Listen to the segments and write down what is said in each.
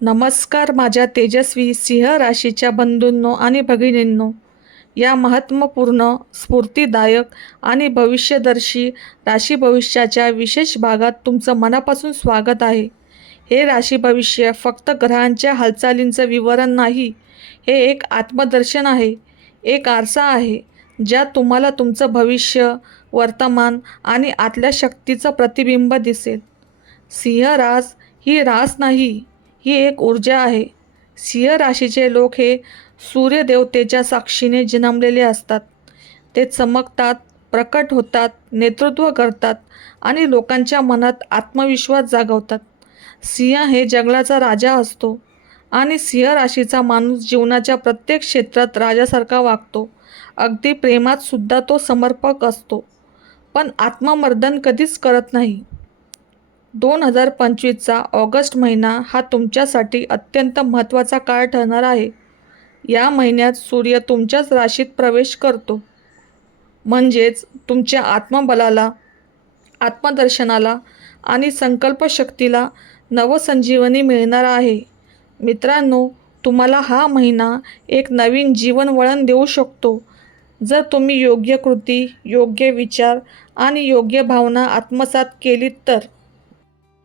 नमस्कार माझ्या तेजस्वी सिंह राशीच्या बंधूंनो आणि भगिनींनो. या महत्त्वपूर्ण स्फूर्तीदायक आणि भविष्यदर्शी राशी भविष्याच्या विशेष भागात तुमचं मनापासून स्वागत आहे. हे राशी भविष्य फक्त ग्रहांच्या हालचालींचं विवरण नाही हे एक आत्मदर्शन आहे एक आरसा आहे ज्यात तुम्हाला तुमचं भविष्य वर्तमान आणि आतल्या शक्तीचं प्रतिबिंब दिसेल. सिंह रास ही रास नाही ही एक ऊर्जा आहे. सिंह राशीचे लोक हे सूर्यदेवतेच्या साक्षीने जन्मलेले असतात. ते चमकतात प्रकट होतात नेतृत्व करतात आणि लोकांच्या मनात आत्मविश्वास जागवतात. सिंह हे जंगलाचा राजा असतो आणि सिंह राशीचा माणूस जीवनाच्या प्रत्येक क्षेत्रात राजासारखा वागतो. अगदी प्रेमात सुद्धा तो समर्पक असतो. पण आत्ममर्दन कधीच करत नाही. दोन हजार पंचवीसचा ऑगस्ट महिना हा तुमच्यासाठी अत्यंत महत्त्वाचा काळ ठरणार आहे. या महिन्यात सूर्य तुमच्याच राशीत प्रवेश करतो. म्हणजेच तुमच्या आत्मबलाला आत्मदर्शनाला आणि संकल्पशक्तीला नवसंजीवनी मिळणार आहे. मित्रांनो तुम्हाला हा महिना एक नवीन जीवन वळण देऊ शकतो. जर तुम्ही योग्य कृती योग्य विचार आणि योग्य भावना आत्मसात केलीत तर.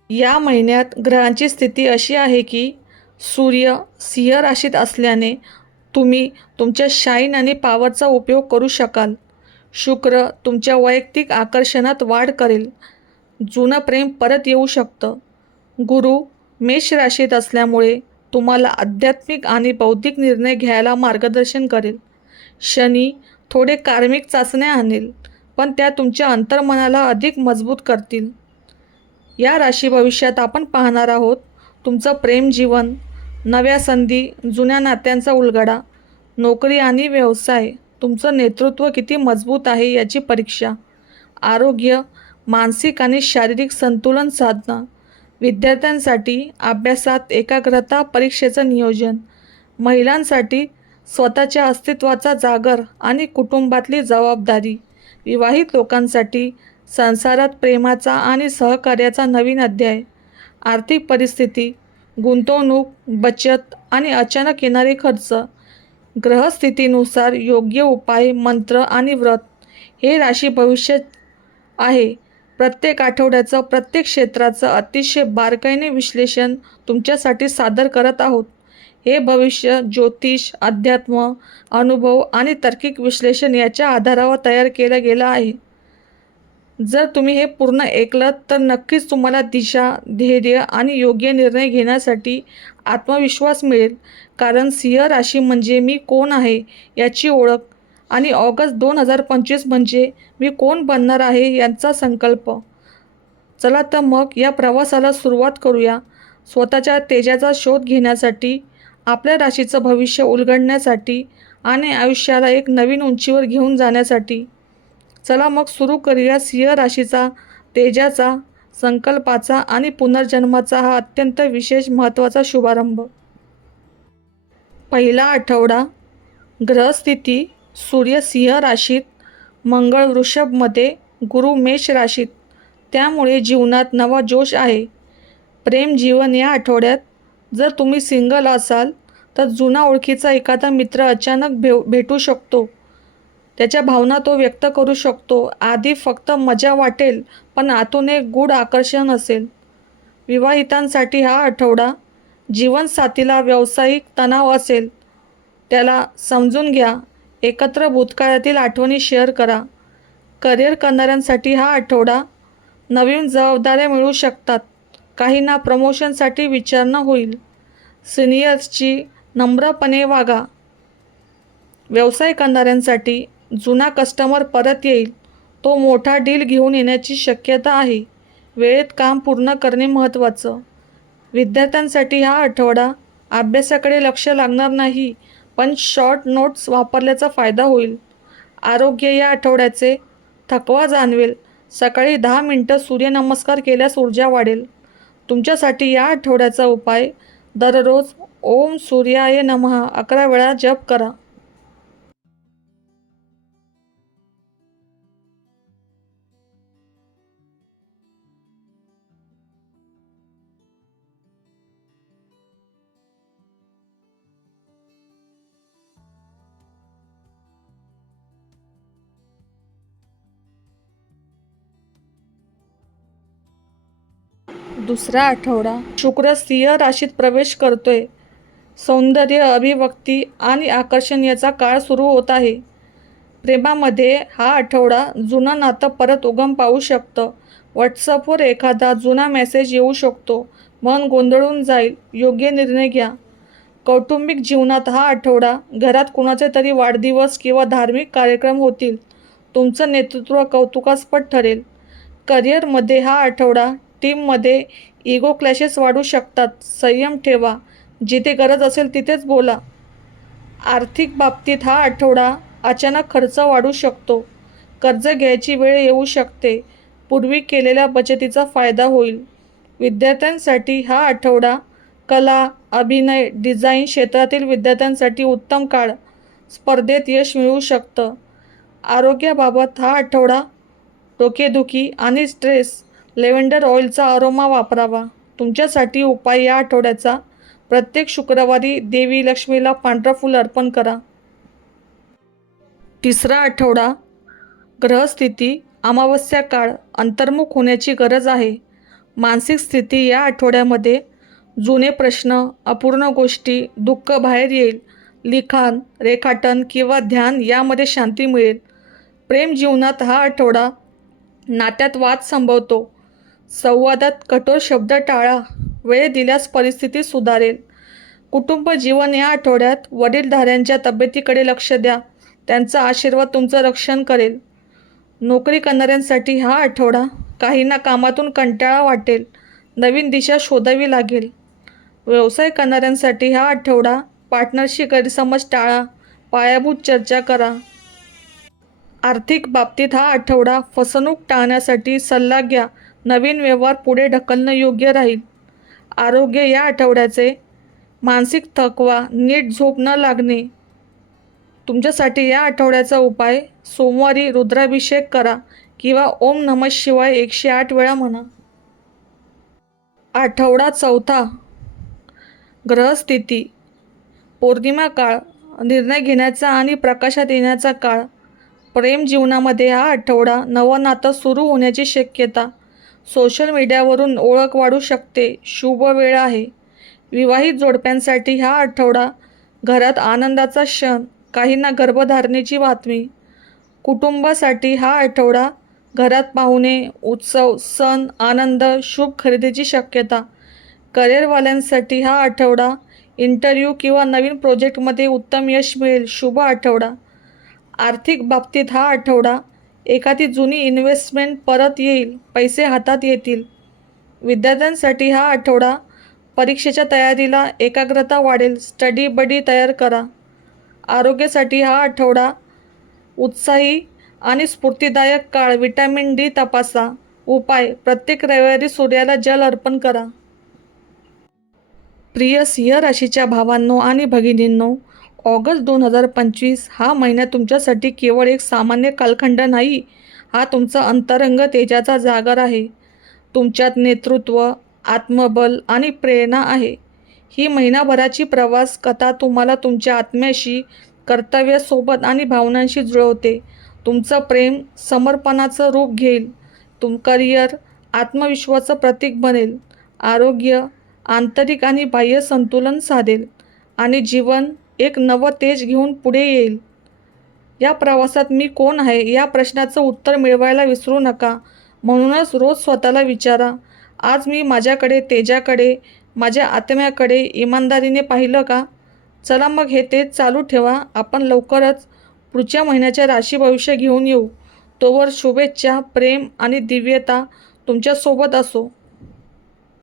या महिन्यात ग्रहांची स्थिती अशी आहे की सूर्य सिंह राशीत असल्याने तुम्ही तुमच्या शाईन आणि पावरचा उपयोग करू शकाल. शुक्र तुमच्या वैयक्तिक आकर्षणात वाढ करेल. जुनं प्रेम परत येऊ शकतं. गुरु मेष राशीत असल्यामुळे तुम्हाला आध्यात्मिक आणि बौद्धिक निर्णय घ्यायला मार्गदर्शन करेल. शनी थोडे कार्मिक चाचण्या आणेल पण त्या तुमच्या अंतर्मनाला अधिक मजबूत करतील. या राशी भविष्यात आपण पाहणार आहोत. तुमचं प्रेम जीवन नव्या संधी जुन्या नात्यांचा उलगडा नोकरी आणि व्यवसाय तुमचं नेतृत्व किती मजबूत आहे याची परीक्षा. आरोग्य मानसिक आणि शारीरिक संतुलन साधणं. विद्यार्थ्यांसाठी अभ्यासात एकाग्रता परीक्षेचं नियोजन. महिलांसाठी स्वतःच्या अस्तित्वाचा जागर आणि कुटुंबातली जबाबदारी. विवाहित लोकांसाठी संसारात प्रेमाचा आणि सहकार्याचा नवीन अध्याय. आर्थिक परिस्थिती गुंतवणूक बचत आणि अचानक येणारे खर्च ग्रहस्थितीनुसार योग्य उपाय मंत्र आणि व्रत हे राशी भविष्य आहे. प्रत्येक आठवड्याचं प्रत्येक क्षेत्राचं अतिशय बारकाईने विश्लेषण तुमच्यासाठी सादर करत आहोत. हे भविष्य ज्योतिष अध्यात्म अनुभव आणि तार्किक विश्लेषण याच्या आधारावर तयार केलं गेलं आहे. जर तुम्ही हे पूर्ण ऐकलं तर नक्कीच तुम्हाला दिशा धैर्य आणि योग्य निर्णय घेण्यासाठी आत्मविश्वास मिळेल. कारण सिंह राशी म्हणजे मी कोण आहे याची ओळख आणि ऑगस्ट दोन हजार पंचवीस म्हणजे मी कोण बनणार आहे यांचा संकल्प. चला तर मग या प्रवासाला सुरुवात करूया. स्वतःच्या तेजाचा शोध घेण्यासाठी आपल्या राशीचं भविष्य उलगडण्यासाठी आणि आयुष्याला एक नवीन उंचीवर घेऊन जाण्यासाठी चला मग सुरू करूया सिंह राशीचा तेजाचा संकल्पाचा आणि पुनर्जन्माचा हा अत्यंत विशेष महत्त्वाचा शुभारंभ. पहिला आठवडा ग्रहस्थिती सूर्य सिंह राशीत मंगळ वृषभमध्ये गुरु मेष राशीत. त्यामुळे जीवनात नवा जोश आहे. प्रेम जीवन या आठवड्यात जर तुम्ही सिंगल असाल तर जुना ओळखीचा एखादा मित्र अचानक भेव भेटू शकतो. त्याच्या भावना तो व्यक्त करू शकतो. आधी फक्त मजा वाटेल पण आतून एक गूढ आकर्षण असेल. विवाहितांसाठी हा आठवडा जीवनसाथीला व्यावसायिक तणाव असेल. त्याला समजून घ्या एकत्र भूतकाळातील आठवणी शेअर करा. करिअर करणाऱ्यांसाठी हा आठवडा नवीन जबाबदाऱ्या मिळू शकतात. काहींना प्रमोशनसाठी विचारणं होईल. सिनियर्सची नम्रपणे वागा. व्यवसाय करणाऱ्यांसाठी जुना कस्टमर परत येईल तो मोठा डील घेऊन येण्याची शक्यता आहे. वेळेत काम पूर्ण करणे महत्त्वाचं. विद्यार्थ्यांसाठी हा आठवडा अभ्यासाकडे लक्ष लागणार नाही पण शॉर्ट नोट्स वापरल्याचा फायदा होईल. आरोग्य या आठवड्याचे थकवा जाणवेल. सकाळी दहा मिनटं सूर्यनमस्कार केल्यास ऊर्जा वाढेल. तुमच्यासाठी या आठवड्याचा उपाय दररोज ओम सूर्याय नमः अकरा वेळा जप करा. दुसरा आठवडा. शुक्र सिंह राशीत प्रवेश करतोय. सौंदर्य अभिव्यक्ती आणि आकर्षण याचा काळ सुरू होत आहे. प्रेमामध्ये हा आठवडा जुनं नातं परत उगम पाहू शकतं. व्हॉट्सअपवर एखादा जुना मेसेज येऊ शकतो. मन गोंधळून जाईल. योग्य निर्णय घ्या. कौटुंबिक जीवनात हा आठवडा घरात कुणाचे तरी वाढदिवस किंवा धार्मिक कार्यक्रम होतील. तुमचं नेतृत्व कौतुकास्पद ठरेल. करिअरमध्ये हा आठवडा टीममध्ये इगो क्लॅशेस वाढू शकतात. संयम ठेवा. जिथे गरज असेल तिथेच बोला. आर्थिक बाबतीत हा आठवडा अचानक खर्च वाढू शकतो. कर्ज घ्यायची वेळ येऊ शकते. पूर्वी केलेल्या बचतीचा फायदा होईल. विद्यार्थ्यांसाठी हा आठवडा कला अभिनय डिझाईन क्षेत्रातील विद्यार्थ्यांसाठी उत्तम काळ. स्पर्धेत यश मिळू शकतं. आरोग्याबाबत हा आठवडा डोकेदुखी आणि स्ट्रेस लेव्हेंडर ऑइलचा अरोमा वापरावा. तुमच्यासाठी उपाय या आठवड्याचा. प्रत्येक शुक्रवारी देवी लक्ष्मीला पांढरं फूल अर्पण करा. तिसरा आठवडा. ग्रहस्थिती. अमावस्या काळ. अंतर्मुख होण्याची गरज आहे. मानसिक स्थिती या आठवड्यामध्ये. जुने प्रश्न अपूर्ण गोष्टी दुःख बाहेर येईल. लिखाण रेखाटन किंवा ध्यान यामध्ये शांती मिळेल. प्रेम जीवनात हा आठवडा नात्यात वाद संभवतो. संवादात कठोर शब्द टाळा. वेळ दिल्यास परिस्थिती सुधारेल. कुटुंब जीवन या आठवड्यात वडीलधाऱ्यांच्या तब्येतीकडे लक्ष द्या. त्यांचा आशीर्वाद तुमचं रक्षण करेल. नोकरी करणाऱ्यांसाठी हा आठवडा काहींना कामातून कंटाळा वाटेल. नवीन दिशा शोधावी लागेल. व्यवसाय करणाऱ्यांसाठी हा आठवडा पार्टनरशी गैरसमज टाळा. पायाभूत चर्चा करा. आर्थिक बाबतीत हा आठवडा फसवणूक टाळण्यासाठी सल्ला घ्या. नवीन व्यवहार पुढे ढकलणं योग्य राहील. आरोग्य या आठवड्याचे मानसिक थकवा नीट झोप न लागणे. तुमच्यासाठी या आठवड्याचा उपाय सोमवारी रुद्राभिषेक करा किंवा ओम नम शिवाय एकशे आठ वेळा म्हणा. आठवडा चौथा. ग्रहस्थिती. पौर्णिमा काळ निर्णय घेण्याचा आणि प्रकाशात येण्याचा काळ. प्रेम जीवनामध्ये हा आठवडा नवं नातं सुरू होण्याची शक्यता सोशल मीडियावरून ओळख वाढू शकते. शुभ वेळ आहे. विवाहित जोडप्यांसाठी हा आठवडा घरात आनंदाचा क्षण काहींना गर्भधारणेची बातमी. कुटुंबासाठी हा आठवडा घरात पाहुणे उत्सव सण आनंद शुभ खरेदीची शक्यता. करिअरवाल्यांसाठी हा आठवडा इंटरव्ह्यू किंवा नवीन प्रोजेक्टमध्ये उत्तम यश मिळेल. शुभ आठवडा. आर्थिक बाबतीत हा आठवडा एखादी जुनी इन्व्हेस्टमेंट परत येईल पैसे हातात येतील. विद्यार्थ्यांसाठी हा आठवडा परीक्षेच्या तयारीला एकाग्रता वाढेल. स्टडी बडी तयार करा. आरोग्यासाठी हा आठवडा उत्साही आणि स्फूर्तिदायक काळ. विटॅमिन डी तपासा. उपाय. प्रत्येक रविवारी सूर्याला जल अर्पण करा. प्रिय सिंह राशीच्या भावांनो आणि भगिनींनो ऑगस्ट दोन हजार पंचवीस हा महिना तुमच्यासाठी केवळ एक सामान्य कालखंड नाही हा तुमचा अंतरंग तेजाचा जागर आहे. तुमच्यात नेतृत्व आत्मबल आणि प्रेरणा आहे. ही महिनाभराची प्रवास कथा तुम्हाला तुमच्या आत्म्याशी कर्तव्यासोबत आणि भावनांशी जुळवते. तुमचं प्रेम समर्पणाचं रूप घेईल. तुम करिअर आत्मविश्वाचं प्रतीक बनेल. आरोग्य आंतरिक आणि बाह्य संतुलन साधेल. आणि जीवन एक नवं तेज घेऊन पुढे येईल. या प्रवासात मी कोण आहे या प्रश्नाचं उत्तर मिळवायला विसरू नका. म्हणूनच रोज स्वतःला विचारा. आज मी माझ्याकडे तेजाकडे माझ्या आत्म्याकडे इमानदारीने पाहिलं का? चला मग हे तेज चालू ठेवा. आपण लवकरच पुढच्या महिन्याच्या राशी भविष्य घेऊन येऊ. तोवर शुभेच्छा प्रेम आणि दिव्यता तुमच्यासोबत असो.